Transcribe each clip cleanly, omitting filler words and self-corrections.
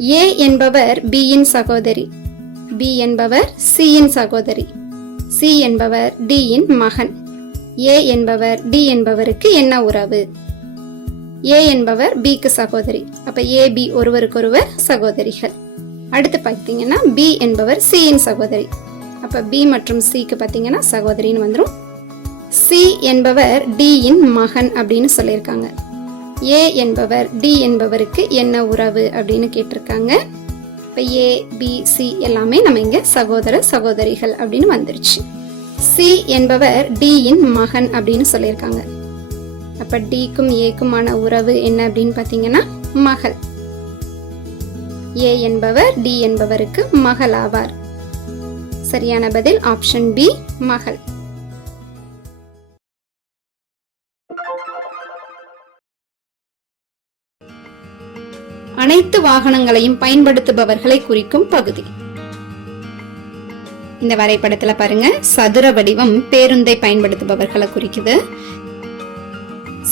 A என்பவர் B இன் சகோதரி, B என்பவர் C இன் சகோதரி, C என்பவர் D இன் மகன். A என்பவர் D என்பவருக்கு என்ன உறவு? A என்பவர் B க்கு சகோதரி. அப்ப A B ஒருவருக்கொருவர் சகோதரிகள். அடுத்து பார்த்தீங்கன்னா B என்பவர் C இன் சகோதரி. அப்ப B மற்றும் C க்கு பார்த்தீங்கன்னா சகோதரின்னு வந்துரும். C என்பவர் D இன் மகன் அப்படின்னு சொல்லியிருக்காங்க. A என்பவர் D என்பவருக்கு என்ன உறவு அப்படின்னு கேட்டிருக்காங்க. இப்போ A B C எல்லாமே நம்ம இங்க சகோதர சகோதரிகள் அப்படின்னு வந்துருச்சு. C என்பவர் D இன் மகன் அப்படின்னு சொல்லியிருக்காங்க. அப்ப Dக்கும் Aக்குமான உறவு என்ன அப்படின்னு பார்த்தீங்கன்னா மகள். A என்பவர் D என்பவருக்கு மகள் ஆவார். சரியான பதில் ஆப்ஷன் B, மகள். அனைத்து வாகனங்களையும் பயன்படுத்துபவர்களை குறிக்கும் பகுதி. இந்த வரைபடத்துல பாருங்க, சதுர வடிவம் பேருந்தை பயன்படுத்துபவர்களை குறிக்குது,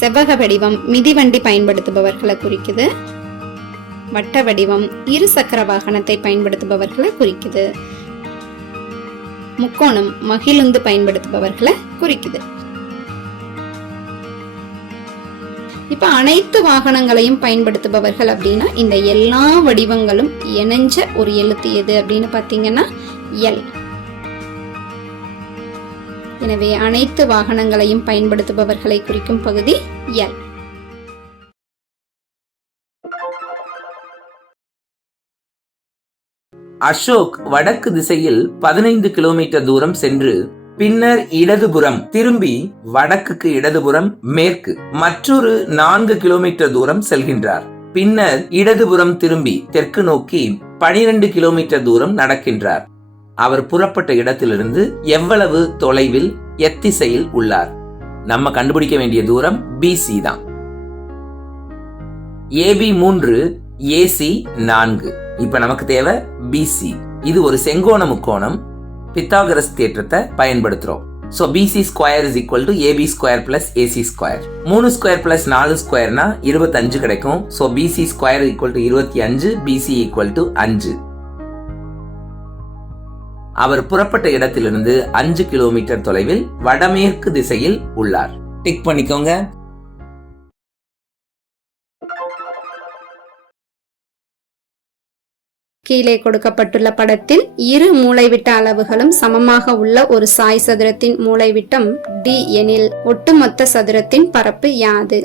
செவ்வக வடிவம் மிதிவண்டி பயன்படுத்துபவர்களை குறிக்குது, வட்ட வடிவம் இருசக்கர வாகனத்தை பயன்படுத்துபவர்களை குறிக்குது, முக்கோணம் மகிழுந்து பயன்படுத்துபவர்களை குறிக்குது. இப்ப அனைத்து வாகனங்களையும் பயன்படுத்துபவர்கள் அப்படின்னா இந்த எல்லா வடிவங்களும் இணைஞ்ச ஒரு எழுத்து எது அப்படின்னு பாத்தீங்கன்னா எல். எனவே அனைத்து வாகனங்களையும் பயன்படுத்துபவர்களை குறிக்கும் பகுதி எல். அசோக் வடக்கு திசையில் 15 கிலோமீட்டர் தூரம் சென்று பின்னர் இடதுபுறம் திரும்பி வடக்குக்கு இடதுபுறம் மேற்கு மற்றொரு 4 கிலோமீட்டர் தூரம் செல்கின்றார். பின்னர் இடதுபுறம் திரும்பி தெற்கு நோக்கி 12 கிலோமீட்டர் தூரம் நடக்கின்றார். அவர் புறப்பட்ட இடத்திலிருந்து எவ்வளவு தொலைவில் எத்திசையில் உள்ளார்? நம்ம கண்டுபிடிக்க வேண்டிய தூரம் BC தான். AB 3, AC 4. இப்ப நமக்கு தேவை BC. இது ஒரு செங்கோண முக்கோணம். பித்தாகரஸ் தேற்றத்தை பயன்படுத்துறோம். So BC square is equal to AB square plus AC square. 3 square plus 4 squareனா 25 கிடைக்கும். So BC square equal to 25, BC equal to 5. அவர் புறப்பட்ட இடத்திலிருந்து 5 கிலோமீட்டர் தொலைவில் வடமேற்கு திசையில் உள்ளார். டிக் பண்ணிக்கோங்க. கீழே கொடுக்கப்பட்டுள்ள படத்தில் இரு மூலைவிட்ட அளவுகளும் சமமாக உள்ள ஒரு சாய் சதுரத்தின் மூலைவிட்டம் D எனில் ஒட்டுமொத்த சதுரத்தின் பரப்பு யாது?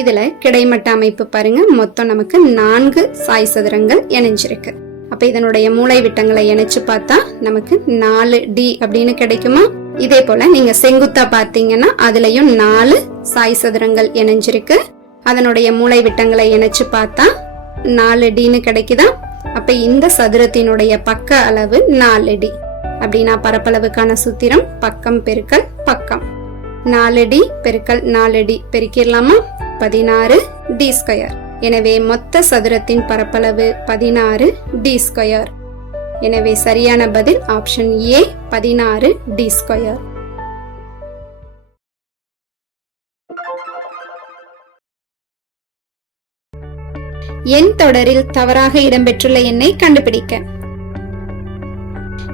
இதுல கிடைமட்ட அமைப்பு பாருங்க, மொத்தம் நமக்கு 4 சாய் சதுரங்கள் இணைஞ்சிருக்கு. அப்ப இதனுடைய மூலைவிட்டங்களை இணைச்சு பார்த்தா நமக்கு 4D அப்படின்னு கிடைக்குமா? இதே போல நீங்க செங்குத்தா பார்த்தீங்கன்னா அதுலயும் 4 சாய் சதுரங்கள் இணைஞ்சிருக்கு. அதனுடைய மூலைவிட்டங்களை இணைச்சு பார்த்தா 4Dன்னு கிடைக்குதா? அப்ப இந்த சதுரத்தினுடைய பக்க அளவு 4D. அப்படின்னா பரப்பளவுக்கான சூத்திரம் பக்கம் பெருக்கல் பக்கம். 4D பெருக்கல் 4D பெருக்கிடலாமா? 16D square. எனவே மொத்த சதுரத்தின் பரப்பளவு 16D ஸ்கொயர். எனவே சரியான பதில் ஆப்ஷன் A, 16D ஸ்கொயர். எண் தொடரில் தவறாக இடம்பெற்றுள்ள எண்ணை கண்டுபிடிக்க.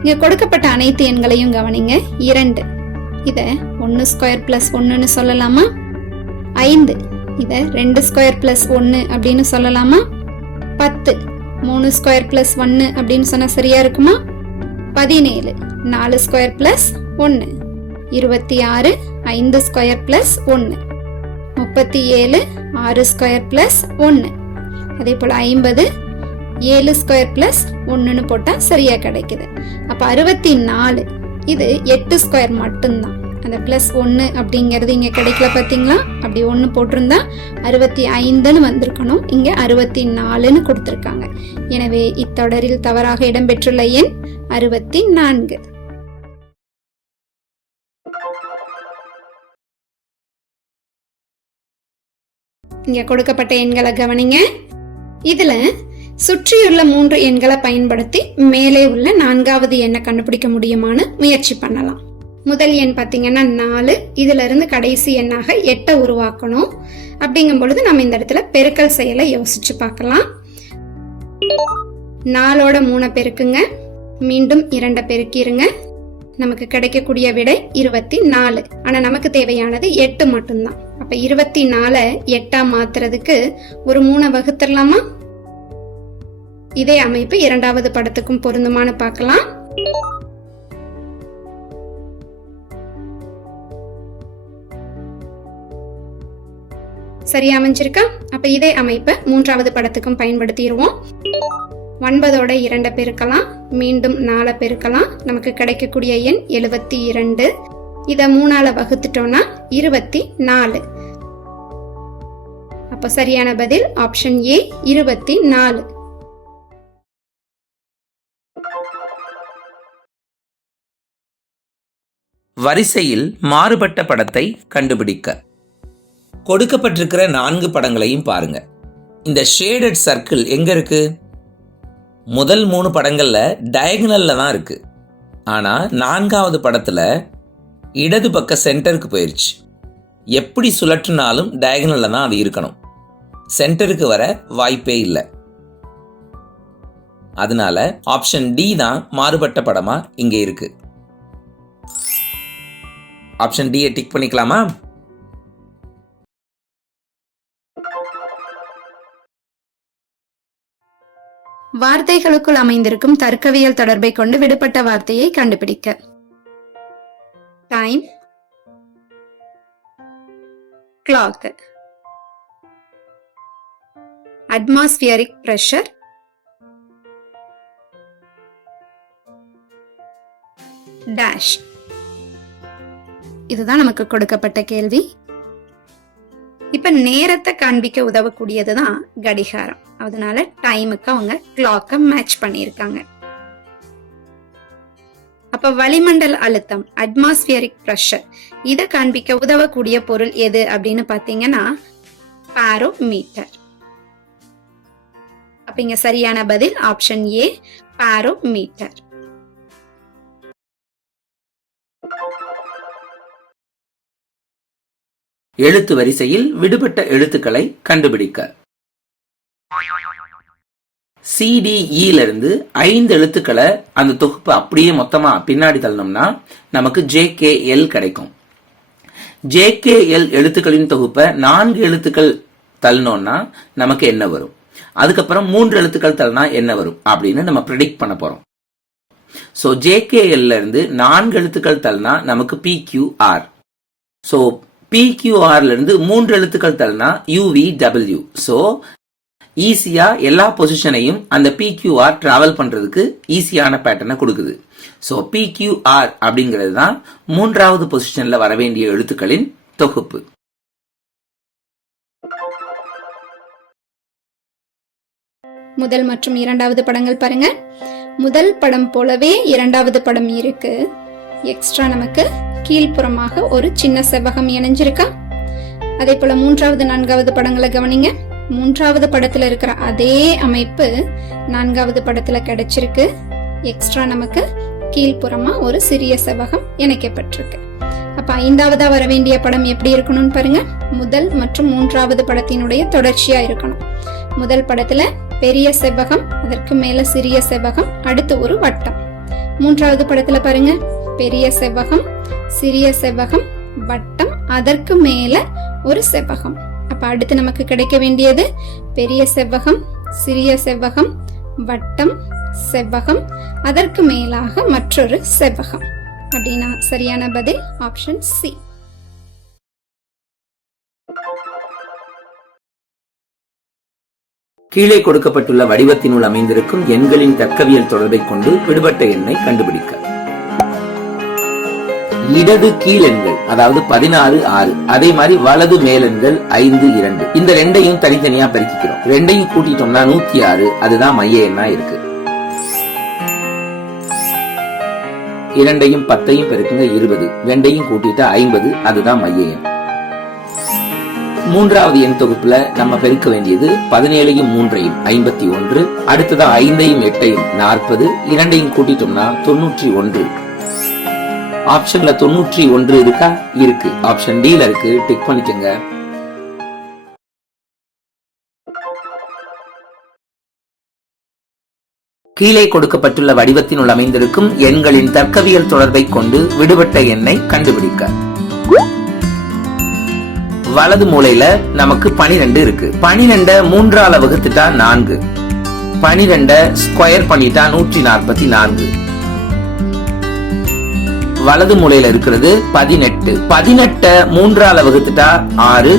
இங்க கொடுக்கப்பட்ட அனைத்து எண்களையும் கவனிங்க. 2 இத 1 ஸ்கொயர் பிளஸ் 1ன்னு சொல்லலாமா? 5 இத 2 ஸ்கொயர் பிளஸ் 1 அப்படின்னு சொல்லலாமா? 10 3 ஸ்கொயர் பிளஸ் 1 அப்படின்னு சொன்னா சரியா இருக்குமா? 17 4 square plus 1, 26 5 square plus 1, 37 6 square plus 1. அதே போல 50 7 ஸ்கொயர் பிளஸ் 1ன்னு போட்டா சரியா கிடைக்குது. அப்ப 64 இது 8 ஸ்கொயர் மட்டும்தான். அந்த பிளஸ் 1 அப்படிங்கிறது இங்க கிடைக்கல பாத்தீங்களா? அப்படி 1 போட்டிருந்தா 65ன்னு வந்திருக்கணும். இங்க 64ன்னு கொடுத்திருக்காங்க. எனவே இத்தொடரில் தவறாக இடம்பெற்றுள்ள எண் 64. இங்க கொடுக்கப்பட்ட எண்களை கவனிங்க. இதுல சுற்றியுள்ள 3 எண்களை பயன்படுத்தி மேலே உள்ள 4வது எண்ணை கண்டுபிடிக்க முடியுமான்னு முயற்சி பண்ணலாம். முதல் எண் பாத்தீங்கன்னா 4. இதுல இருந்து கடைசி எண்ணாக 8 உருவாக்கணும். அப்படிங்கும் பொழுது நம்ம இந்த இடத்துல பெருக்கல் செயலை யோசிச்சு பார்க்கலாம். 4ஓட 3 பெருக்குங்க, மீண்டும் 2 பெருக்கிருங்க. நமக்கு கிடைக்கக்கூடிய விடை 24. ஆனா நமக்கு தேவையானது 8 மட்டும்தான். அப்ப 24 8ஆ மாத்துறதுக்கு ஒரு 3 வகுத்துடலாமா? இதே அமைப்பு இரண்டாவது படத்துக்கும் பொருந்துமான்னு பார்க்கலாம். சரியா அமைஞ்சிருக்கா? அப்ப இதே அமைப்பை மூன்றாவது படத்துக்கும் பயன்படுத்திடுவோம். 9ஓட 2 பெருக்கலாம், மீண்டும் 4 பெருக்கலாம். நமக்கு கிடைக்கக்கூடிய எண் 72. இதை 3ஆல வகுத்துட்டோம்னா 24. அப்ப சரியான பதில் ஆப்ஷன் ஏ 24. வரிசையில் மாறுபட்ட படத்தை கண்டுபிடிக்க கொடுக்கப்பட்டிருக்கிற 4 படங்களையும் பாருங்க. இந்த ஷேடட் சர்க்கிள் எங்க இருக்கு? முதல் 3 படங்கள்ல டயகனல்ல தான் இருக்கு. ஆனா 4வது படத்துல இடது பக்க சென்டருக்கு போயிருச்சு. எப்படி சுழற்றினாலும் டயகனல்ல தான் அது இருக்கணும். சென்டருக்கு வர வாய்ப்பே இல்லை. அதனால ஆப்ஷன் டி தான் மாறுபட்ட படமா இங்க இருக்கு. ஆப்ஷன் டி டிக் பண்ணிக்கலாமா? வார்த்தைகளுக்குள் அமைந்திருக்கும் தர்க்கவியல் தொடர்பை கொண்டு விடுபட்ட வார்த்தையை கண்டுபிடிக்க. Time, clock, atmospheric pressure, dash. இதுதான் நமக்கு கொடுக்கப்பட்ட கேள்வி. இப்ப நேரத்தை காண்பிக்க உதவக்கூடியதுதான் கடிகாரம். அதனால டைமுக்கு அவங்க கிளாக்க மேட்ச் பண்ணியிருக்காங்க. அப்ப வளிமண்டல அழுத்தம், அட்மாஸ்பியரிக் பிரஷர், இதை காண்பிக்க உதவக்கூடிய பொருள் எது அப்படின்னு பாத்தீங்கன்னா பாரோமீட்டர். அப்ப இங்க சரியான பதில் ஆப்ஷன் ஏ பாரோமீட்டர். எழுத்து வரிசையில் விடுபட்ட எழுத்துக்களை கண்டுபிடிக்க. CDEல இருந்து 5 எழுத்துக்களை அந்த தொகுப்பு அப்படியே மொத்தமா பின்னாடி தள்ளணும்னா நமக்கு JKL கிடைக்கும். JKL எழுத்துக்களின் தொகுப்பை 4 எழுத்துக்கள் தள்ளணும்னா நமக்கு என்ன வரும்? அதுக்கப்புறம் 3 எழுத்துக்கள் தள்ளினா என்ன வரும் அப்படின்னு நம்ம ப்ரெடிக்ட் பண்ண போறோம். ஸோ JKL இருந்து 4 எழுத்துக்கள் தள்ளினா நமக்கு PQR. ஸோ PQRல இருந்து 3 எழுத்துக்கள் தள்ளினா UVW. ஸோ ஈஸியா எல்லா பொசிஷனையும் அந்த PQR டிராவல் பண்றதுக்கு ஈஸியான பேட்டர்னை கொடுக்குது. ஸோ PQR அப்படிங்கிறது தான் 3வது பொசிஷன்ல வர வேண்டிய எழுத்துக்களின் தொகுப்பு. முதல் மற்றும் இரண்டாவது படங்கள் பாருங்க. முதல் படம் போலவே இரண்டாவது படம் இருக்கு. எக்ஸ்ட்ரா நமக்கு கீழ்ப்புறமாக ஒரு சின்ன செவ்வகம் இணைஞ்சிருக்கா? அதே போல 3வது 4வது படங்களை கவனிங்க. 3வது படத்துல இருக்கிற அதே அமைப்பு 4வது படத்துல கிடைச்சிருக்கு. எக்ஸ்ட்ரா நமக்கு கீழ்ப்புறமா ஒரு சிறிய செவ்வகம் இணைக்கப்பட்டிருக்கு. அப்ப 5வதா வர வேண்டிய படம் எப்படி இருக்கணும்னு பாருங்க. முதல் மற்றும் 3வது படத்தினுடைய தொடர்ச்சியா இருக்கணும். முதல் படத்துல பெரிய செவ்வகம், அதற்கு மேல சிறிய செவ்வகம், அடுத்து ஒரு வட்டம். 3வது படத்துல பாருங்க, பெரிய செவ்வகம், சிறிய செவ்வகம், வட்டம், அதற்கு மேல ஒரு செவ்வகம். அப்ப அடுத்து நமக்கு கிடைக்க வேண்டியது பெரிய செவ்வகம், சிறிய செவ்வகம், வட்டம், செவ்வகம், அதற்கு மேலாக மற்றொரு செவ்வகம். அப்படின்னா சரியான பதில் ஆப்ஷன் சி. கீழே கொடுக்கப்பட்டுள்ள வடிவத்தினுள் அமைந்திருக்கும் எண்களின் தர்க்கவியல் தொடர்பை கொண்டு விடுபட்ட எண்ணை கண்டுபிடிக்க. இடது கீழ் எண்கள், அதாவது 16 6, அதே மாதிரி வலது மேலெண்கள் 5 2. இந்த ரெண்டையும் தனித்தனியா பெருக்கிக்கிறோம். ரெண்டையும் கூட்டிட்டோம்னா 106. அதுதான் மைய எண்ணா இருக்கு. இரண்டையும் 10ஐயும் பெருக்குங்க 20. ரெண்டையும் கூட்டிட்டா 50. அதுதான் மைய எண். 3வது எண் தொகுப்புல நம்ம பெருக்க வேண்டியது 17ஐயும் 3ஐயும் 51. அடுத்ததா 5ஐயும் 8ஐயும் 40. இரண்டையும் கூட்டிட்டோம்னா 91. ஆப்ஷன்ல 91 இருக்கா? இருக்கு. ஆப்ஷன் டில இருக்கு. டிக் பண்ணிக்கங்க. கீழே கொடுக்கப்பட்டுள்ள வடிவத்தினுள் அமைந்திருக்கும் எண்களின் தர்க்கவியல் தொடர்பை கொண்டு விடுபட்ட எண்ணை கண்டுபிடிக்க. வலது மூலையில நமக்கு 12 இருக்கு. 12 3ஆல வகுத்துட்டா 4. 12 ஸ்கொயர் பண்ணிட்டா 144. வலது மூலையில இருக்கிறது 18. 18 3ஆல வகுத்துட்டா 6.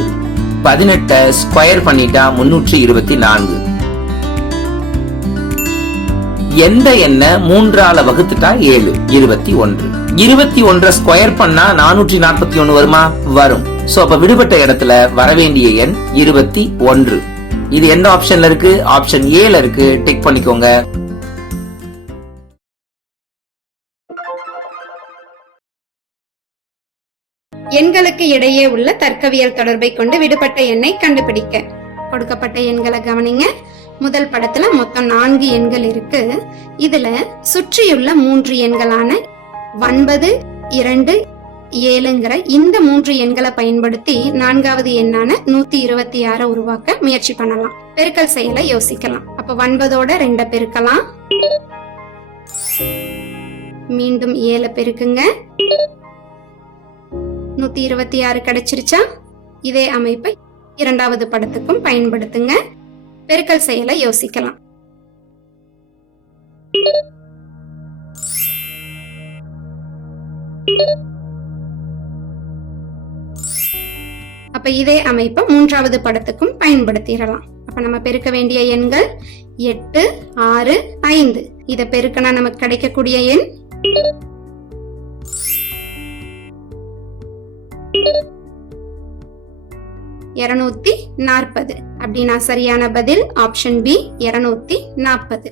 18 ஸ்கொயர் பண்ணிட்டா 324. எந்த எண்ண 3ஆல வகுத்துட்டா 7? 21. 21 ஸ்கொயர் பண்ணா 441 வருமா? வரும். சோ அப்ப விடுபட்ட இடத்துல வரவேண்டிய எண் 21. இது எந்த ஆப்ஷன்ல இருக்கு? ஆப்ஷன் ஏல இருக்கு. டிக் பண்ணிக்கோங்க. எண்களுக்கு இடையே உள்ள தர்க்கவியல் தொடர்பை கொண்டு விடுபட்ட எண்ணை கண்டுபிடிக்க. கொடுக்கப்பட்ட எண்களை கவனிங்க. முதல் படத்துல மொத்தம் 4 எண்கள் இருக்கு. இதுல சுற்றியுள்ள 3 எண்களான 9, 2, 7ங்கிற இந்த 3 எண்களை பயன்படுத்தி 4வது எண்ணான 126 உருவாக்க முயற்சி பண்ணலாம். பெருக்கல் செயலை யோசிக்கலாம். அப்ப 9ஓட 2 பெருக்கலாம். மீண்டும் 7 பெருக்குங்க. 126 கிடைச்சிருச்சா? இதே அமைப்பை 2வது படத்துக்கும் பயன்படுத்துங்க. பெருக்கல் செயலை யோசிக்கலாம். அப்ப இதே அமைப்பை 3வது படத்துக்கும் பயன்படுத்திடலாம். அப்ப நம்ம பெருக்க வேண்டிய எண்கள் 8, 6, 5. இத பெருக்கினா நமக்கு கிடைக்கக்கூடிய எண் 240. அப்படின்னா சரியான பதில் ஆப்ஷன் பி 240.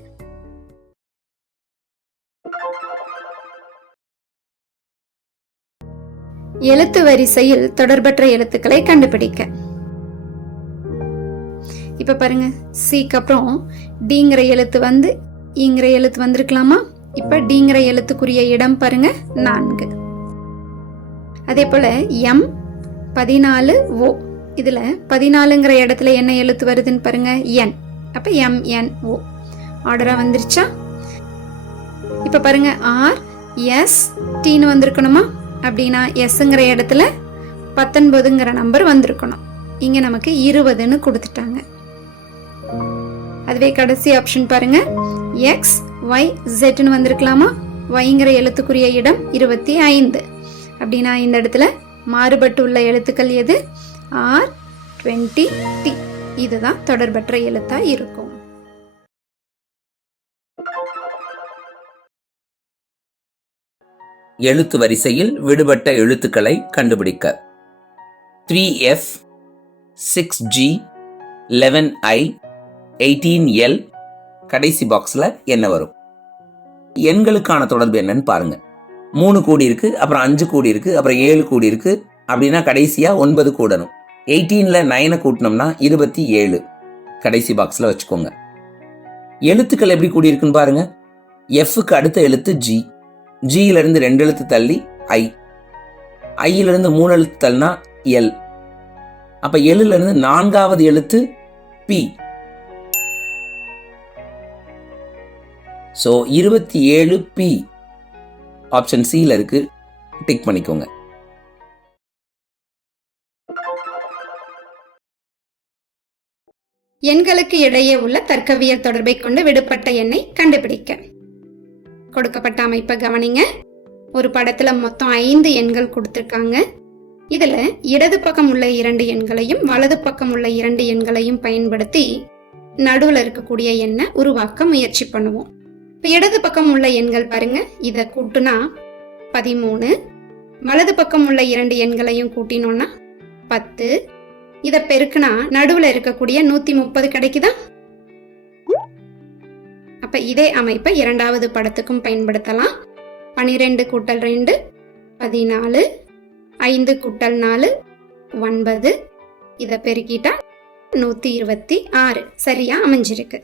எழுத்து வரிசையில் தொடர்பற்ற எழுத்துக்களை கண்டுபிடிக்க. இப்ப பாருங்க, சிக்கு அப்புறம் டிங்கிற எழுத்து வந்து இங்கிற எழுத்து வந்திருக்கலாமா? இப்ப டிங்கிற எழுத்துக்குரிய இடம் பாருங்க 4. அதே போல எம் 14 ஓ. இதுல 14ங்கிற இடத்துல என்ன எழுத்து வருதுன்னு பாருங்க, என். அப்ப எம் என் ஓ ஆர்டரா வந்துருச்சா? இப்ப பாருங்க, ஆர் எஸ் டின்னு வந்திருக்கணுமா? அப்படின்னா எஸ்ங்கிற இடத்துல 19ங்கிற நம்பர் வந்திருக்கணும். இங்க நமக்கு 20ன்னு கொடுத்துட்டாங்க. அதுவே கடைசி ஆப்ஷன் பாருங்க, எக்ஸ் ஒய் ஜெட்னு வந்திருக்கலாமா? ஒய்ங்கிற எழுத்துக்குரிய இடம் 25. அப்படின்னா இந்த இடத்துல மாறுபட்டு உள்ள எழுத்துக்கள் எது? R 20 T. இதுதான் தொடர்பற்ற எழுத்தா இருக்கும். எழுத்து வரிசையில் விடுபட்ட எழுத்துக்களை கண்டுபிடிக்க. 3F 6G 11I 18L கடைசி பாக்ஸ்ல என்ன வரும்? எண்களுக்கான தொடர்பு என்னன்னு பாருங்க. 3 கூடி இருக்கு, அப்புறம் 5 கூடி இருக்கு, அப்புறம் 7 கூடி இருக்கு. அப்படின்னா கடைசியா 9 கூடணும். 18ல 9 கூட்டினோம்னா 27. கடைசி பாக்ஸ்ல வச்சுக்கோங்க. எழுத்துக்கள் எப்படி கூடி இருக்குன்னு பாருங்க. எஃப்க்கு அடுத்த எழுத்து ஜி. ஜியில இருந்து 2 எழுத்து தள்ளி ஐ. ஐயில இருந்து 3 எழுத்து தள்ளினா எல். அப்ப எல்லுல இருந்து 4வது எழுத்து பி. சோ 27 பி ஆப்ஷன் சில இருக்கு. டிக் பண்ணிக்கோங்க. எண்களுக்கு இடையே உள்ள தர்க்கவியல் தொடர்பை கொண்டு விடுபட்ட எண்ணை கண்டுபிடிக்க. கொடுக்கப்பட்ட அமைப்பை கவனிங்க. ஒரு படத்துல மொத்தம் 5 எண்கள் கொடுத்திருக்காங்க. இதுல இடது பக்கம் உள்ள 2 எண்களையும் வலது பக்கம் உள்ள 2 எண்களையும் பயன்படுத்தி நடுவுல இருக்கக்கூடிய எண்ணை உருவாக்க முயற்சி பண்ணுவோம். இப்ப இடது பக்கம் உள்ள எண்கள் பாருங்க, இத கூட்டுனா 13. வலது பக்கம் உள்ள 2 எண்களையும் கூட்டினோம்னா 10. இத பெருக்குனா நடுவுல இருக்கக்கூடிய 130 கிடைக்குதா? அப்ப இதே அமைப்பை 2வது படத்துக்கும் பயன்படுத்தலாம். 12 கூட்டல் 2 14. 5 கூட்டல் 4 9. இத பெருக்கிட்டா 126 சரியா அமைஞ்சிருக்கு.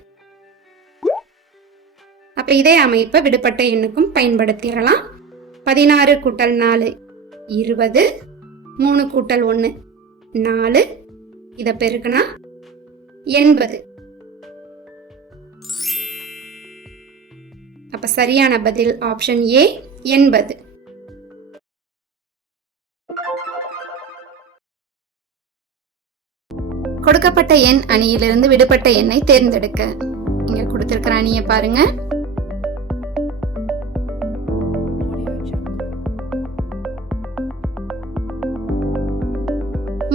அப்ப இதே அமைப்பை விடுபட்ட எண்ணுக்கும் பயன்படுத்திடலாம். 16 கூட்டல் 4 20. 3 கூட்டல் 1 4. இத பெருக்குனா 80. அப்ப சரியான பதில் ஆப்ஷன் ஏ 80. கொடுக்கப்பட்ட எண் அணியிலிருந்து விடுபட்ட எண்ணை தேர்ந்தெடுக்க. இங்க கொடுத்திருக்கிற அணியை பாருங்க.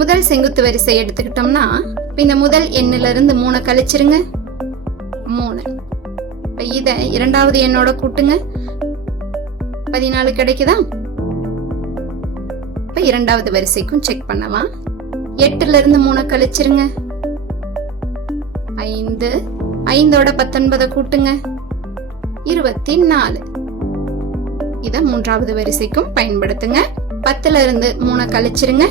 முதல் செங்குத்து வரிசை எடுத்துக்கிட்டோம்னா இந்த முதல் எண்ணில இருந்து 3 கழிச்சிருங்க. 3. இப்ப இத இரண்டாவது எண்ணோட கூட்டுங்க. 14 கிடைக்குதா? இப்ப இரண்டாவது வரிசைக்கும் செக் பண்ணலாம். 8ல இருந்து 3 கழிச்சிருங்க. 5. 5ஓட 19 கூட்டுங்க. 24. இத மூன்றாவது வரிசைக்கும் பயன்படுத்துங்க. 10ல இருந்து 3 கழிச்சிருங்க.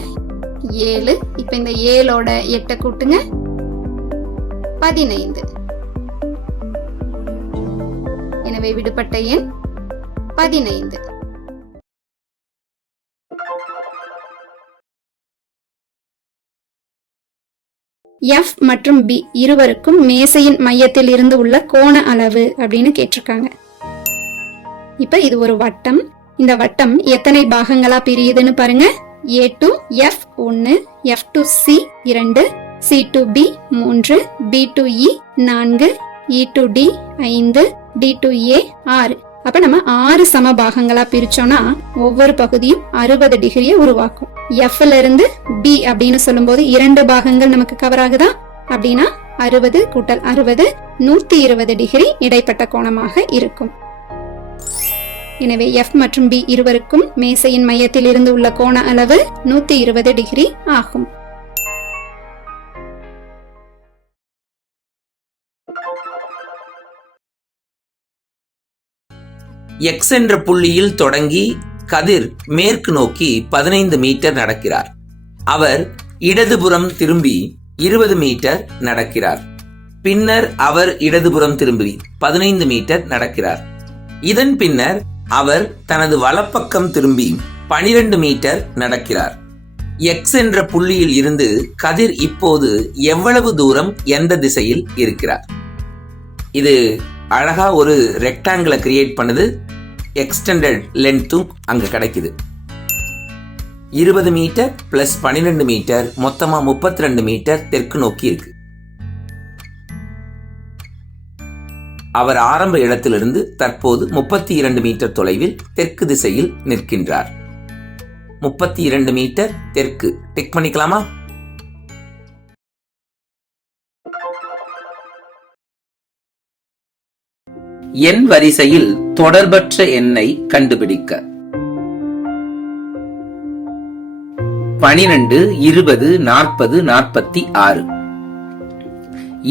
7. இப்ப இந்த 7ஓட 8 கூட்டுங்க. 15. எனவே விடுபட்ட எண் 15. F மற்றும் B இருவருக்கும் மேசையின் மையத்தில் இருந்து உள்ள கோண அளவு அப்படின்னு கேட்டிருக்காங்க. இப்ப இது ஒரு வட்டம். இந்த வட்டம் எத்தனை பாகங்களா பிரியுதுன்னு பாருங்க. A to F 1, F to C 2, C to B 3, B to E 4, E to D 5, D to A 6. அப்ப நம்ம 6 சம பாகங்களா பிரிச்சோம்னா ஒவ்வொரு பகுதியும் 60 டிகிரியை உருவாக்கும். Fல இருந்து B அப்படின்னு சொல்லும்போது 2 பாகங்கள் நமக்கு கவர் ஆகுதா? அப்படின்னா 60 கூட்டல் 60 120 டிகிரி இடைப்பட்ட கோணமாக இருக்கும். எனவே F மற்றும் B இருவருக்கும் மேசையின் மையத்தில் இருந்து உள்ள கோண அளவு 120 டிகிரி ஆகும். X என்ற புள்ளியில் தொடங்கி கதிர் மேற்கு நோக்கி 15 மீட்டர் நடக்கிறார். அவர் இடதுபுறம் திரும்பி 20 மீட்டர் நடக்கிறார். பின்னர் அவர் இடதுபுறம் திரும்பி 15 மீட்டர் நடக்கிறார். இதன் பின்னர் அவர் தனது வலப்பக்கம் திரும்பி 12 மீட்டர் நடக்கிறார். X என்ற புள்ளியில் இருந்து கதிர் இப்போது எவ்வளவு தூரம் எந்த திசையில் இருக்கிறார்? இது அழகா ஒரு ரெக்டாங்கிளை கிரியேட் பண்ணுது. எக்ஸ்டெண்டட் லென்த்தும் அங்க கிடைக்குது. 20 மீட்டர் பிளஸ் 12 மீட்டர் மொத்தமா 32 மீட்டர் தெற்கு நோக்கி இருக்கு. அவர் ஆரம்ப இடத்திலிருந்து தற்போது 32 மீட்டர் தொலைவில் தெற்கு திசையில் நிற்கின்றார். 32 மீட்டர் தெற்கு டிக் பண்ணிக்கலாமா? எண் வரிசையில் தொடர்பற்ற எண்ணை கண்டுபிடிக்க. 12, 20, 40, 46.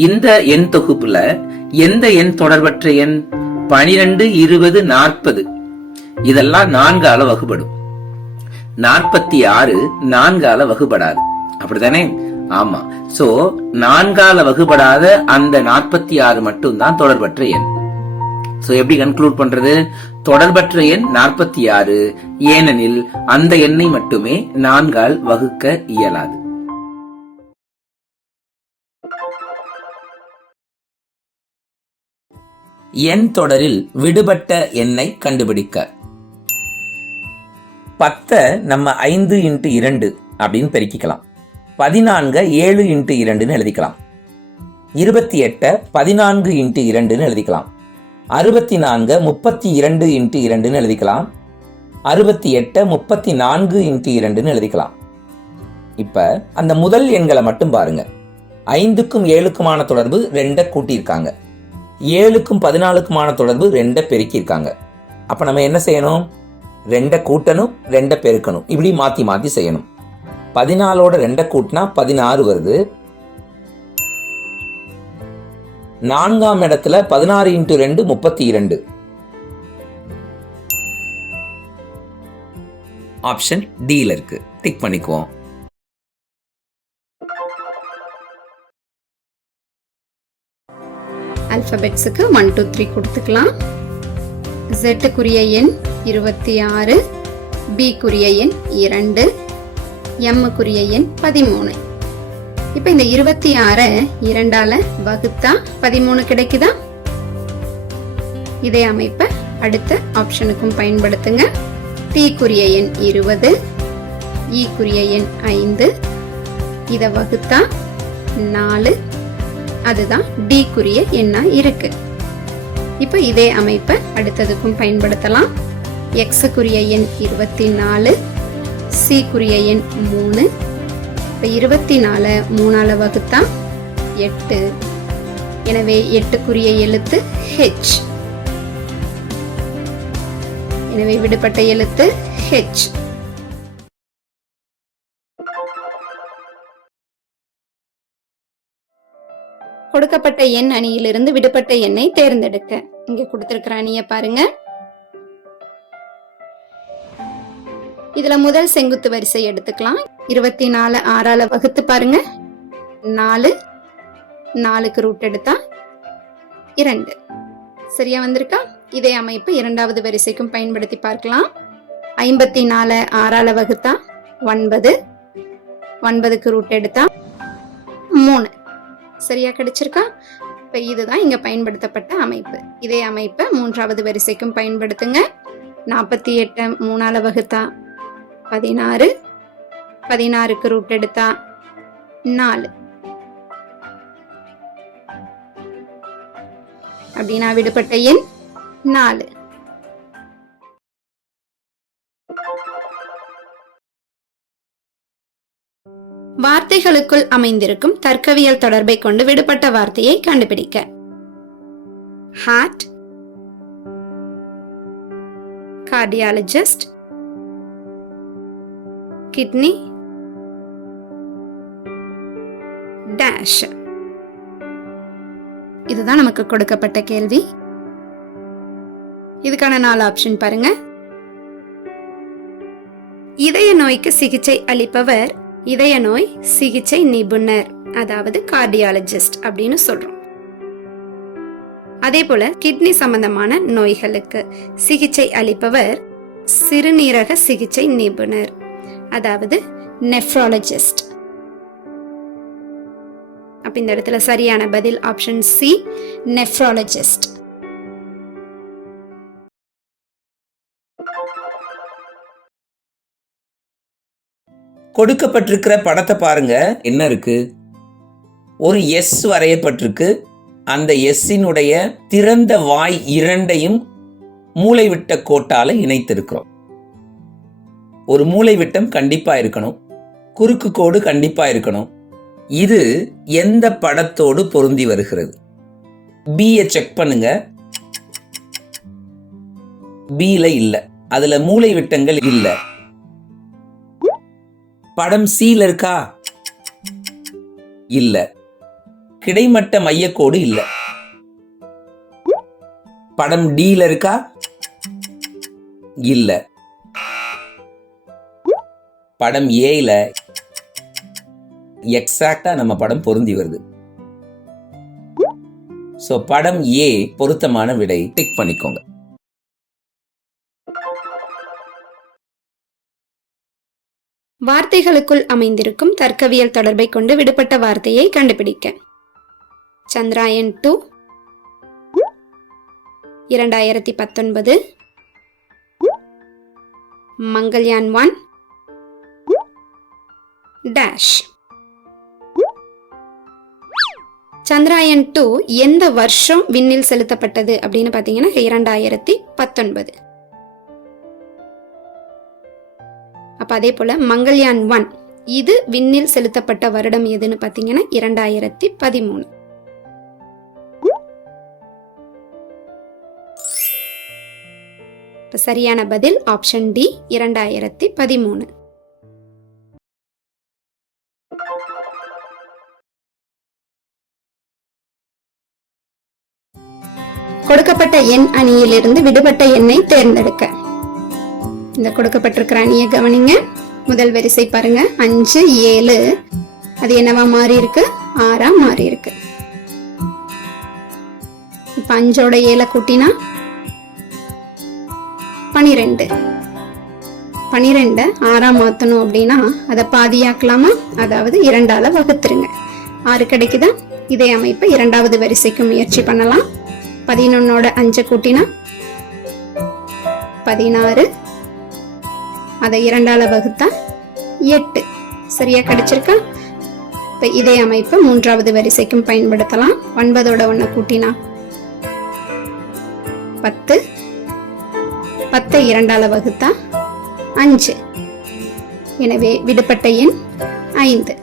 இந்த எண் தொகுப்புல எந்த எண் தொடர்பற்ற எண்? 12, 20, 40. இதெல்லாம் 4ஆல வகுபடும். 46 4ஆல வகுபடாது. அப்படித்தானே? ஆமா. சோ 4ஆல வகுபடாத அந்த 46 மட்டும்தான் தொடர்பற்ற எண். சோ எப்படி கன்க்ளூட் பண்றது? தொடர்பற்ற எண் 46, ஏனெனில் அந்த எண்ணை மட்டுமே 4ஆல் வகுக்க இயலாது. எண் தொடரில் விடுபட்ட எண்ணை கண்டுபிடிக்க. 10 நம்ம 5 × 2 அப்படின்னு பெருக்கிக்கலாம். 14 7 × 2ன்னு எழுதிக்கலாம். 28 14 × 2ன்னு எழுதிக்கலாம். 64 32 × 2ன்னு எழுதிக்கலாம். 68 34 × 2ன்னு எழுதிக்கலாம். இப்ப அந்த முதல் எண்களை மட்டும் பாருங்க. 5க்கும் 7க்குமான தொடர்பு 2 கூட்டியிருக்காங்க. 7க்கும் 14க்குமான தொடர்பு 2 பெருக்கியிருக்காங்க. அப்ப நம்ம என்ன செய்யணும்? 2 கூட்டணும், 2 பெருக்கணும். இப்படி மாத்தி மாத்தி செய்யணும். 14ஓட 2 கூட்டினா 16 வருது. 4ஆம் இடத்துல 16 × 2 32. ஆப்ஷன் டில இருக்கு. டிக் பண்ணிக்குவோம். ஆல்பபெட்ஸுக்கு 1 2 3 கொடுத்துக்கலாம். Z-க்குரிய எண் 26, B-க்குரிய எண் 2, M-க்குரிய எண் 13. இப்ப இந்த 26 2ஆல வகுத்தா 13 கிடைக்குதா? இதே அமைப்பை அடுத்த ஆப்ஷனுக்கும் பயன்படுத்துங்க. T-குறிய எண் 20, E-குறிய எண் 5, இதை வகுத்தா 4, அதுதான் D-குறிய எண்ணா இருக்கு. இப்போ இதே அமைப்பை அடுத்ததுக்கும் பயன்படுத்தலாம். X-குறிய எண் 24, C-குறிய எண் 3. இப்போ 24 3ஆல வகுத்தா 8. எனவே 8-குறிய எழுத்து H. எனவே விடுபட்ட எழுத்து H. கொடுக்கப்பட்ட எண் அணியிலிருந்து விடுபட்ட எண்ணை தேர்ந்தெடுக்க. இங்க கொடுத்திருக்கிற அணியை பாருங்க. இதுல முதல் செங்குத்து வரிசை எடுத்துக்கலாம். 24 6ஆல வகுத்து பாருங்க. 4, 4க்கு ரூட் எடுத்தா 2. சரியா வந்திருக்கா? இதே அமைப்பு இரண்டாவது வரிசைக்கும் பயன்படுத்தி பார்க்கலாம். 54 6ஆல வகுத்தா 9, 9க்கு ரூட் எடுத்தா 3. சரியா கிடைச்சிருக்கா? இப்ப இதுதான் இங்க பயன்படுத்தப்பட்ட அமைப்பு. இதே அமைப்பை மூன்றாவது வரிசைக்கும் பயன்படுத்துங்க. 48 3ஆல வகுத்தா 16, 16க்கு ரூட் எடுத்தா 4. அப்படின்னா விடுபட்ட எண் 4. வார்த்தைகளுக்குள் அமைந்திருக்கும் தர்க்கவியல் தொடர்பை கொண்டு விடுபட்ட வார்த்தையை கண்டுபிடிக்க. Heart, cardiologist, kidney, dash. இதுதான் நமக்கு கொடுக்கப்பட்ட கேள்வி. இதுக்கான 4 ஆப்ஷன் பாருங்க. இதய நோய்க்கு சிகிச்சை அளிப்பவர் இதய நோய் சிகிச்சை நிபுணர், அதாவது கார்டியாலஜிஸ்ட் அப்படின்னு சொல்றோம். அதே போல கிட்னி சம்பந்தமான நோய்களுக்கு சிகிச்சை அளிப்பவர் சிறுநீரக சிகிச்சை நிபுணர், அதாவது நெஃப்ராலஜிஸ்ட். அப்ப இந்த இடத்துல சரியான பதில் ஆப்ஷன் சி, நெஃப்ராலஜிஸ்ட். கொடுக்கப்பட்டிருக்கிற படத்தை பாருங்க. என்ன இருக்கு? ஒரு எஸ் வரையப்பட்டிருக்கு. அந்த எஸ்ஸினுடைய திறந்த வாய் இரண்டையும் மூளைவிட்ட கோட்டால இணைத்திருக்கிறோம். ஒரு மூளைவிட்டம் கண்டிப்பா இருக்கணும், குறுக்கு கோடு கண்டிப்பா இருக்கணும். இது எந்த படத்தோடு பொருந்தி வருகிறது? பியை செக் பண்ணுங்க. பில இல்ல, அதுல மூளை விட்டங்கள் இல்ல. படம் சில இருக்கா? இல்ல. கிடைமட்ட மையக்கோடு இல்ல. படம் டில இருக்கா? இல்ல. படம் ஏல எக்ஸாக்டா நம்ம படம் பொருந்தி வருது. சோ படம் ஏ பொருத்தமான விடை. டிக் பண்ணிக்கோங்க. வார்த்தைகளுக்குள் அமைந்திருக்கும் தர்க்கவியல் தொடர்பை கொண்டு விடுபட்ட வார்த்தையை கண்டுபிடிக்க. சந்திராயன் 2, 2019, மங்கள்யான் 1, டேஷ். சந்திராயன் 2 எந்த வருஷம் விண்ணில் செலுத்தப்பட்டது அப்படின்னு பாத்தீங்கன்னா 2019. அப்ப அதே போல மங்கள்யான் 1 இது விண்ணில் செலுத்தப்பட்ட வருடம் எதுன்னு பாத்தீங்கன்னா 2013. சரியான பதில் ஆப்ஷன் டி, 2013. கொடுக்கப்பட்ட எண் அணியிலிருந்து விடுபட்ட எண்ணை தேர்ந்தெடுக்க. இந்த கொடுக்கப்பட்டிருக்கிற அணியை கவனிங்க. முதல் வரிசை பாருங்க. 5 7 அது என்னவா மாறி இருக்கு? 6ஆ மாறி இருக்கு. இப்ப 5ஓட 7 கூட்டினா 12. 12 6ஆ மாத்தணும் அப்படின்னா அதை பாதியாக்கலாமா? அதாவது 2ஆல வகுத்துருங்க. 6 கிடைக்குதா? இதே அமைப்பு இரண்டாவது வரிசைக்கு முயற்சி பண்ணலாம். 11ஓட 5 கூட்டினா 16, அதை 2ஆல வகுத்தா 8. சரியா கிடைச்சிருக்கா? இப்ப இதே அமைப்பு 3வது வரிசைக்கும் பயன்படுத்தலாம். 9ஓட 1 கூட்டினா 10, 10 2ஆல வகுத்தா 5. எனவே விடுபட்ட எண் 5.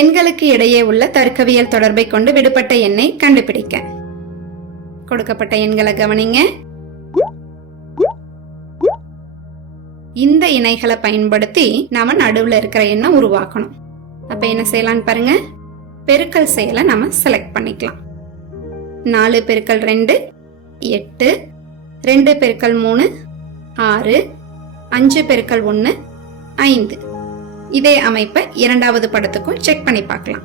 எண்களுக்கு இடையே உள்ள தர்க்கவியல் தொடர்பை கொண்டு விடுபட்ட எண்ணை கண்டுபிடிக்க. கொடுக்கப்பட்ட எண்களை கவனிங்க. இந்த இணைகளை பயன்படுத்தி நாம நடுவுல இருக்கிற எண்ணை உருவாக்கணும். அப்ப என்ன செய்யலாம்னு பாருங்க. பெருக்கல் செயலை நாம செலக்ட் பண்ணிக்கலாம். 4 பெருக்கல் 2 8, 2 பெருக்கல் 3 6, 5 பெருக்கல் 1 5. இதே அமைப்பை 2வது படத்துக்கும் செக் பண்ணி பார்க்கலாம்.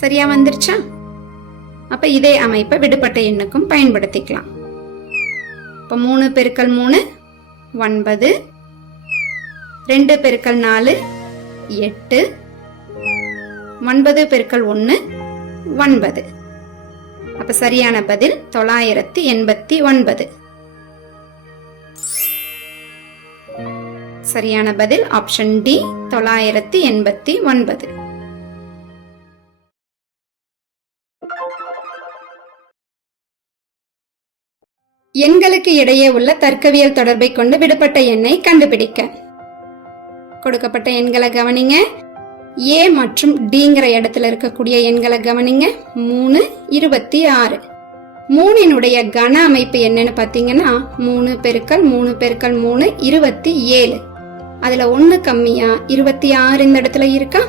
சரியா வந்துருச்சா? அப்ப இதே அமைப்பை விடுபட்ட எண்ணுக்கும் பயன்படுத்திக்கலாம். இப்ப 3 பெருக்கல் 3 9, 2 பெருக்கல் 4 8, 9 பெருக்கல் 1 9. அப்ப சரியான பதில் 989. சரியான பதில் ஆப்ஷன் டி 989. எண்களுக்கு இடையே உள்ள தர்க்கவியல் தொடர்பை கொண்டு விடுபட்ட எண்ணை கண்டுபிடிக்க. கொடுக்கப்பட்ட எண்களை கவனிங்க. ஏ மற்றும் டிங்கிற இடத்துல இருக்கக்கூடிய எண்களை கவனிங்க. 3 26. 3னுடைய கன அமைப்பு என்னன்னு பாத்தீங்கன்னா 3 பெருக்கல் 3 பெருக்கல் 3 27. அதுல 1 கம்மியா 26 இந்த இடத்துல இருக்கா?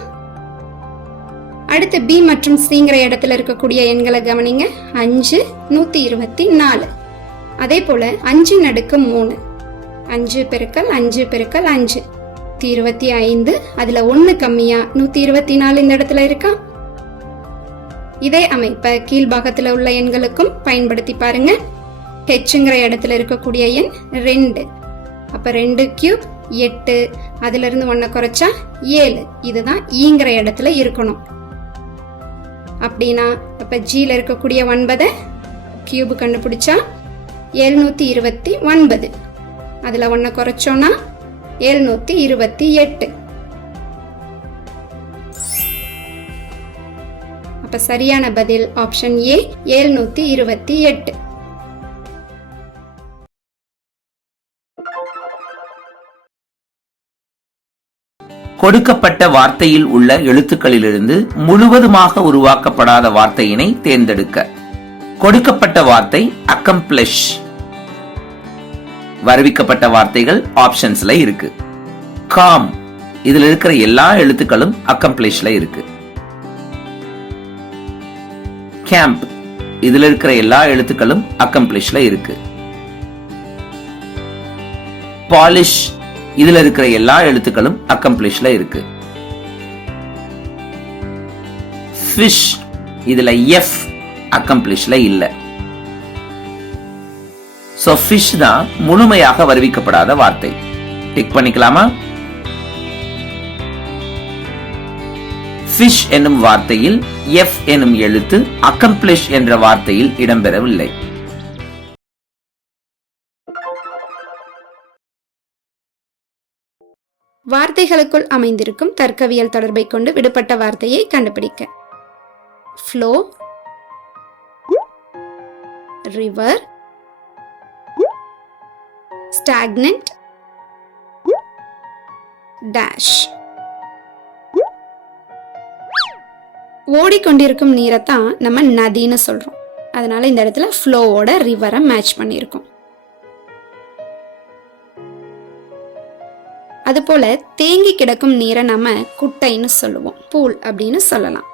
அடுத்து பி மற்றும் சிங்கிற இடத்துல இருக்கக்கூடிய எண்களை கவனிங்க. 5 124. அதே போல 5 நடுக்கு 3 5 பெருக்கல் 5 பெருக்கல் 5 125. அதுல 1 கம்மியா 124 இந்த இடத்துல இருக்கா? இதே அமைப்பை கீழ்பாகத்துல உள்ள எண்களுக்கும் பயன்படுத்தி பாருங்க. ஹெச்ங்கிற இடத்துல இருக்கக்கூடிய எண் 2. அப்ப 2 கியூப் 8. அதுல இருந்து 1 குறைச்சா 7. இதுதான் ஈங்கிற இடத்துல இருக்கணும். அப்படின்னா அப்ப ஜில இருக்கக்கூடிய 9 கியூப் கண்டுபிடிச்சா 729. அதுல 1 குறைச்சோம்னா 728. அப்ப சரியான பதில் ஆப்ஷன் ஏ 728. கொடுக்கப்பட்ட வார்த்தையில் உள்ள எழுத்துக்களிலிருந்து முழுவதுமாக உருவாக்கப்படாத வார்த்தையினை தேர்ந்தெடுக்க. கொடுக்கப்பட்ட வார்த்தை அக்கம்ப்ளிஷ். வருவிக்கப்பட்ட வார்த்தைகள் ஆப்ஷன்ஸ்ல இருக்கு. காம், இதுல இருக்கிற எல்லா எழுத்துக்களும் அக்கம்ப்ளிஷ்ல இருக்கு. கேம்ப், இதுல இருக்கிற எல்லா எழுத்துக்களும் அக்கம்ப்ளிஷ்ல இருக்கு. பாலிஷ், இதுல இருக்கிற எல்லா எழுத்துக்களும் அக்கம்ப்ளிஷ்ல இருக்கு. ஃபிஷ், இதுல எஃப் அக்கம்ப்ளிஷ்ல இல்ல. சோ ஃபிஷ் தான் முழுமையாக வருவிக்கப்படாத வார்த்தை. டிக் பண்ணிக்கலாமா? ஃபிஷ் என்னும் வார்த்தையில் எஃப் என்னும் எழுத்து அக்கம்ப்ளிஷ் என்ற வார்த்தையில் இடம்பெறவில்லை. வார்த்தைகளுக்குள் அமைந்திருக்கும் தர்க்கவியல் தொடர்பை கொண்டு விடுபட்ட வார்த்தையை கண்டுபிடிக்க. Flow, river, stagnant, dash. ஓடிக்கொண்டிருக்கும் நீரைத்தான் நம்ம நதின்னு சொல்றோம். அதனால இந்த இடத்துல ஃப்ளோவோட ரிவரை மேட்ச் பண்ணியிருக்கோம். அதுபோல தேங்கி கிடக்கும் நீரை நம்ம குட்டைன்னு சொல்லுவோம். பூல் அப்படின்னு சொல்லலாம்.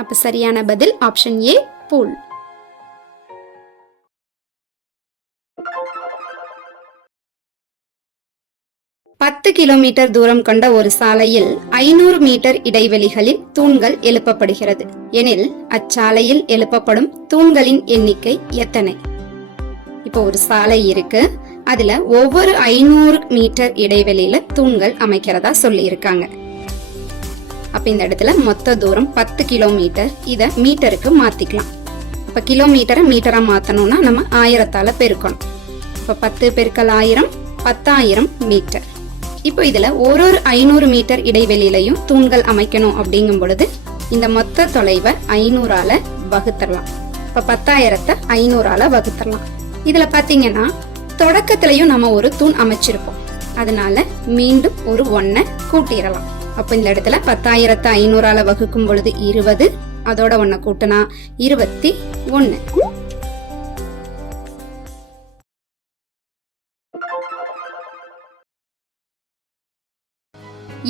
அப்ப சரியான பதில் ஆப்ஷன் ஏ பூல். 10 கிலோமீட்டர் தூரம் கொண்ட ஒரு சாலையில் 500 மீட்டர் இடைவெளிகளில் தூண்கள் எழுப்பப்படுகிறது எனில் அச்சாலையில் எழுப்பப்படும் தூண்களின் எண்ணிக்கை எத்தனை? இப்போ ஒரு சாலை இருக்கு, அதுல ஒவ்வொரு 500 மீட்டர் இடைவெளியில தூண்கள் அமைக்கிறதா சொல்லி இருக்காங்க. அப்ப இந்த இடத்துல மொத்த தூரம் 10 கிலோமீட்டர். இத மீட்டருக்கு மாத்திக்கலாம். இப்ப கிலோமீட்டரை மீட்டரா மாத்தணும்னா நம்ம 1000ஆல பெருக்கணும். இப்ப 10 பெருக்கல் 1000 10,000 மீட்டர். இப்போ இதுல ஒரு 500 மீட்டர் இடைவெளியிலையும் தூண்கள் அமைக்கணும் அப்படிங்கும் பொழுது இந்த மொத்த தொலைவை 500ஆல வகுத்தரலாம். இப்ப 10,000த்தை 500ஆல வகுத்தரலாம். இதுல பாத்தீங்கன்னா தொடக்கத்திலையும் நம்ம ஒரு தூண் அமைச்சிருப்போம், அதனால மீண்டும் ஒரு 1 கூட்டிடலாம். அப்ப இந்த இடத்துல 10,000த்தை 500ஆல வகுக்கும் பொழுது 20, அதோட 1 கூட்டினா 21.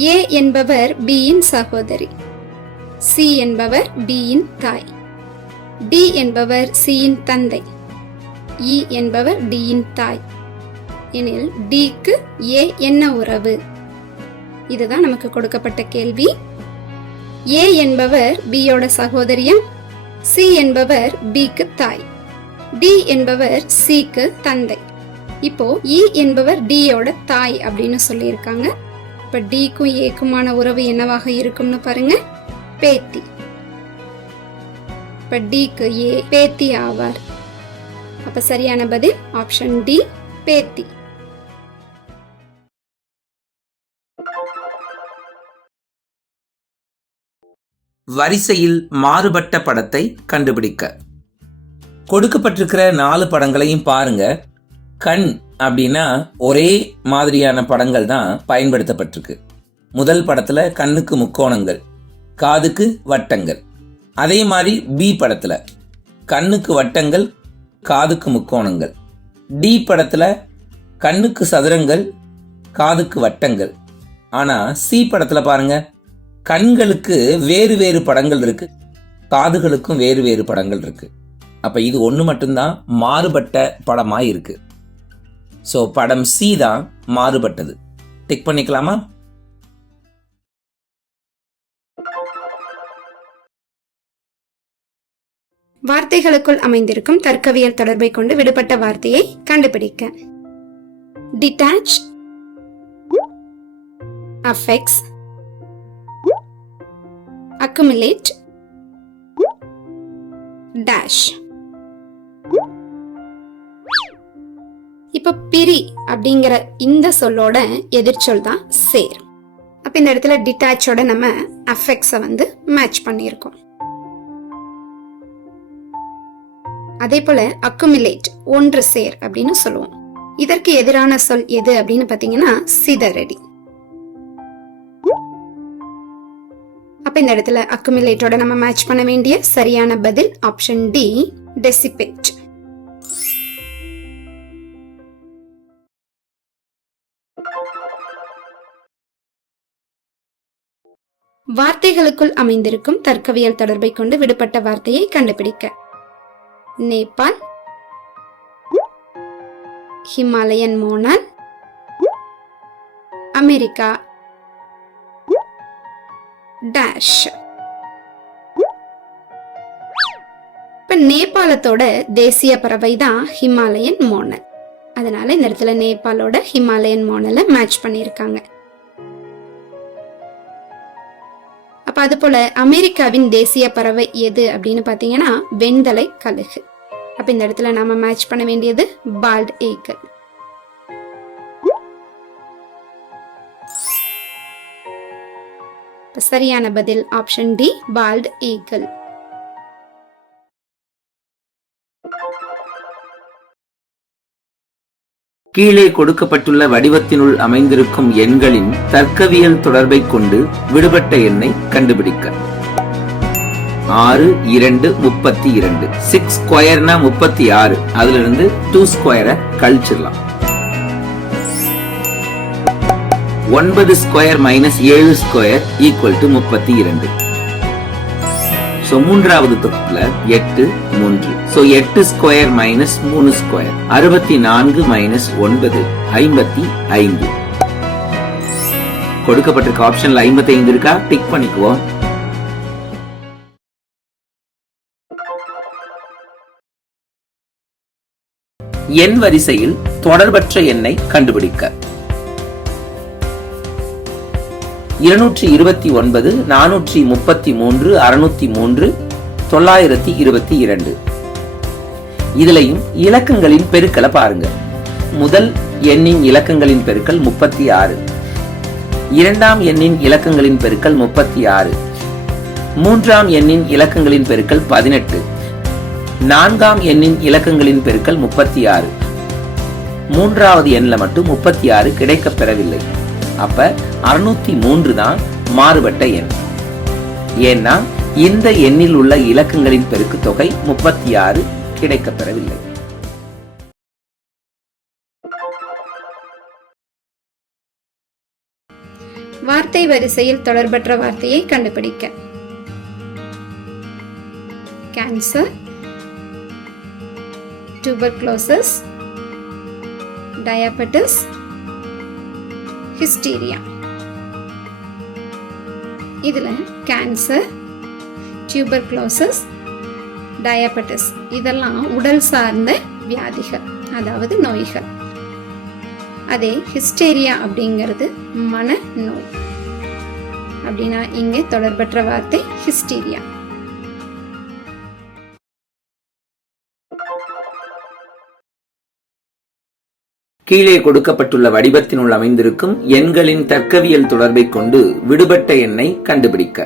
A என்பவர் B யின் சகோதரி, C என்பவர் D யின் தாய், D என்பவர் C யின் தந்தை, E என்பவர் D யின் தாய் எனில் D க்கு A என்ன உறவு? இதுதான் நமக்கு கொடுக்கப்பட்ட கேள்வி. A என்பவர் B யோட சகோதரியம், C என்பவர் B க்கு தாய், D என்பவர் C க்கு தந்தை. இப்போ E என்பவர் D யோட தாய் அப்படின்னு சொல்லி இருக்காங்க. இப்ப D க்கும் A க்குமான உறவு என்னவாக இருக்கும்னு பாருங்க, பேத்தி. இப்ப D க்கு A பேத்தி ஆவார். அப்ப சரியான பதில் ஆப்ஷன் டி, பேத்தி. வரிசையில் மாறுபட்ட படத்தை கண்டுபிடிக்க. கொடுக்கப்பட்டிருக்கிற 4 படங்களையும் பாருங்க. கண் அப்படின்னா ஒரே மாதிரியான படங்கள் தான் பயன்படுத்தப்பட்டிருக்கு. முதல் படத்துல கண்ணுக்கு முக்கோணங்கள், காதுக்கு வட்டங்கள். அதே மாதிரி பி படத்துல கண்ணுக்கு வட்டங்கள், காதுக்கு முக்கோணங்கள். டி படத்துல கண்ணுக்கு சதுரங்கள், காதுக்கு வட்டங்கள். ஆனா சி படத்துல பாருங்க, கண்களுக்கு வேறு வேறு படங்கள் இருக்கு, காதுகளுக்கும் வேறு வேறு படங்கள் இருக்கு. அப்ப இது ஒண்ணு மட்டும்தான் மாறுபட்ட படமா இருக்கு. சோ படம் சி தான் மாறுபட்டது. டிக் பண்ணிக்கலாமா? வார்த்தைகளுக்குள் அமைந்திருக்கும் தர்க்கவியல் தொடர்பை கொண்டு விடுபட்ட வார்த்தையை கண்டுபிடிக்க. Detach, affects, accumulate, dash. இப்ப பிரி அப்படிங்கிற இந்த சொல்லோட எதிர்ச்சொல் தான் சேர். அப்ப இந்த இடத்துல டிட்டாச்சோட நம்ம அஃபெக்ட்ஸை மேட்ச் பண்ணியிருக்கோம். அதே போல அக்குமுலேட் ஒன்று சேர் அப்படின்னு சொல்லுவோம். இதற்கு எதிரான சொல் எது அப்படின்னு பாத்தீங்கன்னா சிதறடி. அப்ப இந்த இடத்துல அக்குமுலேட்டோட நம்ம மேட்ச் பண்ண வேண்டிய சரியான பதில் ஆப்ஷன் டி, டெசிபேட். வார்த்தைகளுக்குள் அமைந்திருக்கும் தர்க்கவியல் தொடர்பை கொண்டு விடுபட்ட வார்த்தையை கண்டுபிடிக்க. Nepal, Himalayan Monal, America, dash. இப்ப நேபாளத்தோட தேசிய பறவை தான் ஹிமாலயன் மோனல். அதனால இந்த இடத்துல நேபாளோட ஹிமாலயன் மோனலை மேட்ச் பண்ணியிருக்காங்க. அப்ப அது போல அமெரிக்காவின் தேசிய பறவை எது அப்படின்னு பாத்தீங்கன்னா வெண்தலை கழுகு. அப்ப இந்த இடத்துல நாம மேட்ச் பண்ண வேண்டியது பால்ட் ஈகிள். சரியான பதில் ஆப்ஷன் டி, பால்ட் ஈகிள். கீழே கொடுக்கப்பட்டுள்ள வடிவத்தினுள் அமைந்திருக்கும் எண்களின் தர்க்கவியல் தொடர்பை கொண்டு விடுபட்ட எண்ணை கண்டுபிடிக்க. 6, 2, 32. 6 ஸ்கொயர்னா 36. அதுல இருந்து 2 ஸ்கொயரை கழிச்சிடலாம். 9 square minus 7 square equal to 32. So மூன்றாவது தொகுப்புல 8, 3. So 8 square minus 3 square 64 minus 9 55. கொடுக்கப்பட்டிருக்க ஆப்ஷன்ல 55 இருக்கா? டிக் பண்ணிக்குவோம். எண் வரிசையில் தொடர்பற்ற எண்ணை கண்டுபிடிக்க. 229, 433, 603, 922. இதுலயும் இலக்கங்களின் பெருக்கலை பாருங்க. முதல் எண்ணின் இலக்கங்களின் பெருக்கல் 36, இரண்டாம் எண்ணின் இலக்கங்களின் பெருக்கல் 36, மூன்றாம் எண்ணின் இலக்கங்களின் பெருக்கல் 18, நான்காம் எண்ணின் இலக்கங்களின் பெருக்கல் 36. மூன்றாவது எண்ல மட்டும் 36 கிடைக்க பெறவில்லை. அப்ப 603 தான் மாறுபட்ட எண். ஏன்னா இந்த எண்ணில் உள்ள இலக்கங்களின் பெருக்கு தொகை 36 கிடைக்க பெறவில்லை. வார்த்தை வரிசையில் தொடர்பற்ற வார்த்தையை கண்டுபிடிக்க. Cancer, tuberculosis, diabetes, hysteria. இதுல கேன்சர், tuberculosis, diabetes இதெல்லாம் உடல் சார்ந்த வியாதிகள், அதாவது நோய்கள். அதே ஹிஸ்டேரியா அப்படிங்கிறது மனநோய். அப்படின்னா இங்கே தொடர்பற்ற வார்த்தை ஹிஸ்டீரியா. கீழே கொடுக்கப்பட்டுள்ள வடிவத்தினுள் அமைந்திருக்கும் எண்களின் தர்க்கவியல் தொடர்பை கொண்டு விடுபட்ட எண்ணை கண்டுபிடிக்க.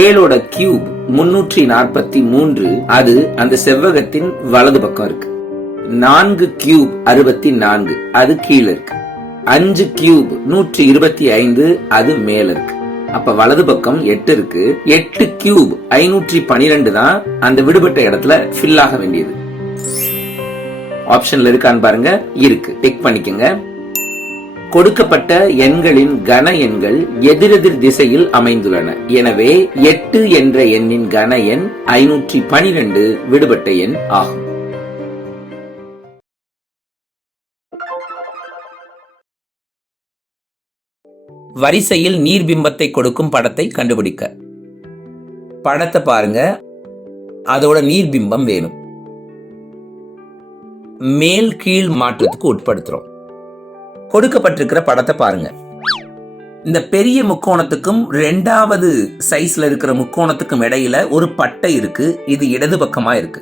7ஓட கியூப் 343, அது அந்த செவ்வகத்தின் வலது பக்கம் இருக்கு. 4 கியூப் 64, அது கீழே இருக்கு. 5 கியூப் 125, அது மேல இருக்கு. அப்ப வலது பக்கம் 8 இருக்கு. 8 கியூப் 512 தான் அந்த விடுபட்ட இடத்துல ஃபில் ஆக வேண்டியது. ஆப்ஷன்ல இருக்கான்னு பாருங்க. இருக்கு, டிக் பண்ணிக்கங்க. கொடுக்கப்பட்ட எண்களின் கன எண்கள் எதிரெதிர் திசையில் அமைந்துள்ளன. எனவே 8 என்ற எண்ணின் கன எண் 512 விடுபட்ட எண் ஆகும். வரிசையில் நீர்பிம்பத்தை கொடுக்கும் படத்தை கண்டுபிடிக்க. படத்தை பாருங்க, அதோட நீர்பிம்பம் வேணும். மேல் கீழ் மாற்றத்துக்கு உட்படுத்துறோம். கொடுக்கப்பட்டிருக்கிற படத்தை பாருங்க. இந்த பெரிய முக்கோணத்துக்கும் இரண்டாவது சைஸ்ல இருக்கிற முக்கோணத்துக்கும் இடையில ஒரு பட்டை இருக்கு. இது இடது பக்கமா இருக்கு.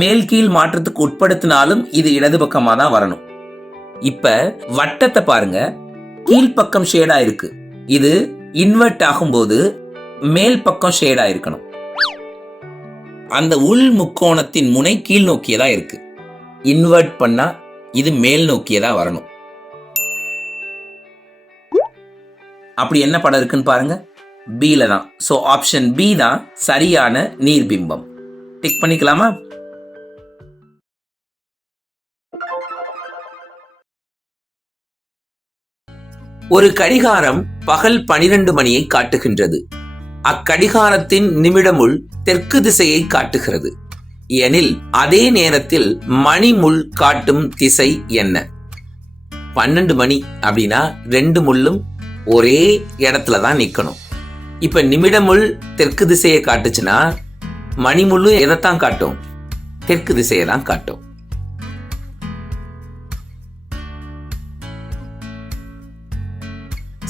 மேல் கீழ் மாற்றத்துக்கு உட்படுத்தினாலும் இது இடது பக்கமா தான் வரணும். இப்ப வட்டத்தை பாருங்க, கீழ்பக்கம் ஷேடா இருக்கு. இது இன்வெர்ட் ஆகும்போது மேல் பக்கம் ஷேடா இருக்கணும். அந்த உள் முக்கோணத்தின் முனை கீழ் நோக்கியதா இருக்கு. இன்வெர்ட் பண்ணா இது மேல் நோக்கியதா வரணும். அப்படி என்ன படம் இருக்குன்னு பாருங்க. பில தான். சோ ஆப்ஷன் பி தான் சரியான நீர்பிம்பம். டிக் பண்ணிக்கலாமா? ஒரு கடிகாரம் பகல் 12 மணியை காட்டுகின்றது. அக்கடிகாரத்தின் நிமிடமுள் தெற்கு திசையை காட்டுகிறது எனில் அதே நேரத்தில் மணி முள் காட்டும் திசை என்ன? 12 மணி அப்படின்னா 2 முள்ளும் ஒரே இடத்துல தான் நிக்கணும். இப்ப நிமிடமுள் தெற்கு திசையை காட்டுச்சுன்னா மணிமுள்ளு எதைத்தான் காட்டும்? தெற்கு திசையை தான் காட்டும்.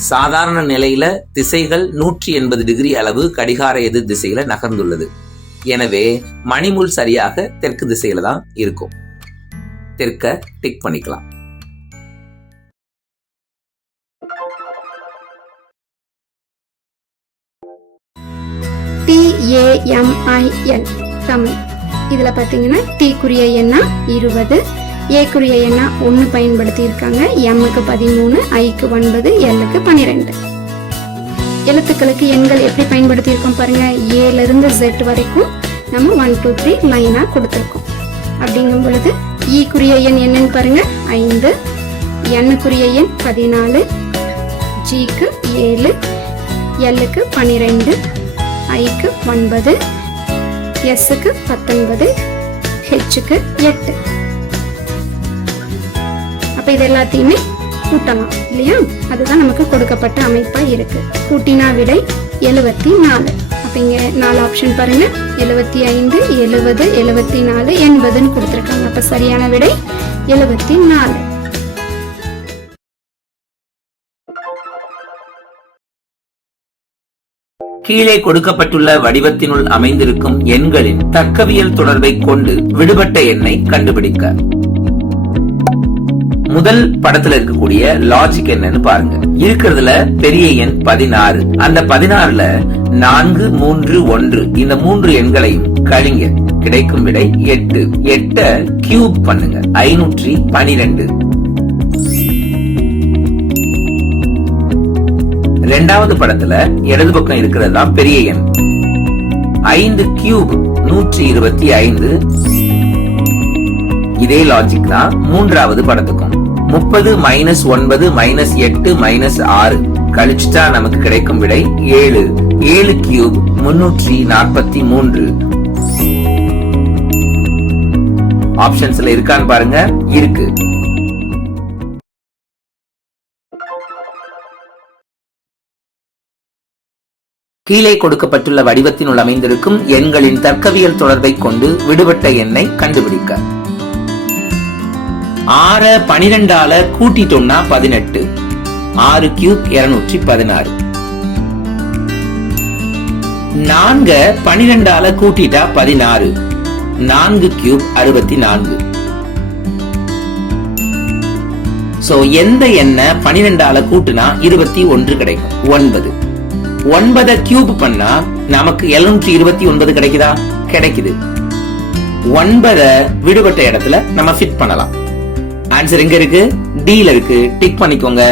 சாதாரண நிலையில திசைகள் 180 டிகிரி அளவு கடிகார எதிர் திசையில நகர்ந்துள்ளது. எனவே மணிமுள் சரியாக தெற்கு திசையில தான் இருக்கும். தெற்க டிக் பண்ணிக்கலாம். TAMIL தமிழ். இதுல பாத்தீங்கன்னா T குறிய எண்ணா 20, A குறிய எண்ணா 1 பயன்படுத்தி இருக்காங்க. M-க்கு 13, I-க்கு 9, L-க்கு 12. எழுத்துக்களுக்கு எண்கள் எப்படி பயன்படுத்தி இருக்கோம் பாருங்க. A-ல இருந்து Z வரைக்கும் நம்ம 1 2 3 லைனா கொடுத்திருக்கோம். அப்படிங்கும் பொழுது E குறிய எண் என்னன்னு பாருங்க 5, N குறிய எண் 14, G-க்கு 7, L-க்கு 12, I-க்கு 9, S-க்கு 19, H-க்கு 8. அப்ப இது எல்லாத்தையுமே கூட்டலாம் இல்லையா? அதுதான் நமக்கு கொடுக்கப்பட்ட அமைப்பா இருக்கு. கூட்டினா விடை 74. அப்ப இங்க 4 ஆப்ஷன் பாருங்க, 75, 70, 74, 80ன்னு கொடுத்திருக்காங்க. அப்ப சரியான விடை 74. கீழே கொடுக்கப்பட்டுள்ள வடிவத்தினுள் அமைந்திருக்கும் எண்களின் தர்க்கவியல் தொடர்பை கொண்டு விடுபட்ட எண்ணை கண்டுபிடிக்க. முதல் படத்துல இருக்கக்கூடிய லாஜிக் என்னன்னு பாருங்க. இருக்கிறதுல பெரிய எண் 16. அந்த 16ல 4, 3, 1 இந்த 3 எண்களையும் கழிங்க. கிடைக்கும் விடை 8. 8 கியூப் பண்ணுங்க, 512. இரண்டாவது படத்துல இடது பக்கம் இருக்கிறது தான் பெரிய எண். 5 கியூப் 125. இதே லாஜிக் தான் மூன்றாவது படத்துக்கும். 30 மைனஸ் 9 மைனஸ் 8 மைனஸ் 6 கழிச்சுட்டா நமக்கு கிடைக்கும் விடை 7. 7 கியூப் 343. ஆப்ஷன்ஸ்ல இருக்கான்னு பாருங்க. இருக்கு. கீழே கொடுக்கப்பட்டுள்ள வடிவத்தினுள் அமைந்திருக்கும் எண்களின் தர்க்கவியல் தொடர்பை கொண்டு விடுபட்ட எண்ணை கண்டுபிடிக்க. 6 12ஆல கூட்டிட்டோம்னா 18. 6 கியூப் 216. 4 12ஆல கூட்டிட்டா 16. 4 கியூப் 64. சோ எந்த எண்ணை 12ஆல கூட்டுனா 21 கிடைக்கும்? 9. 9 கியூப் பண்ணா நமக்கு 729 கிடைக்குதா? கிடைக்குது. 9 விடுபட்ட இடத்துல நம்ம ஃபிட் பண்ணலாம். ஆன்சர் எங்க இருக்கு? D ல இருக்கு. டிக் பண்ணிக்கோங்க.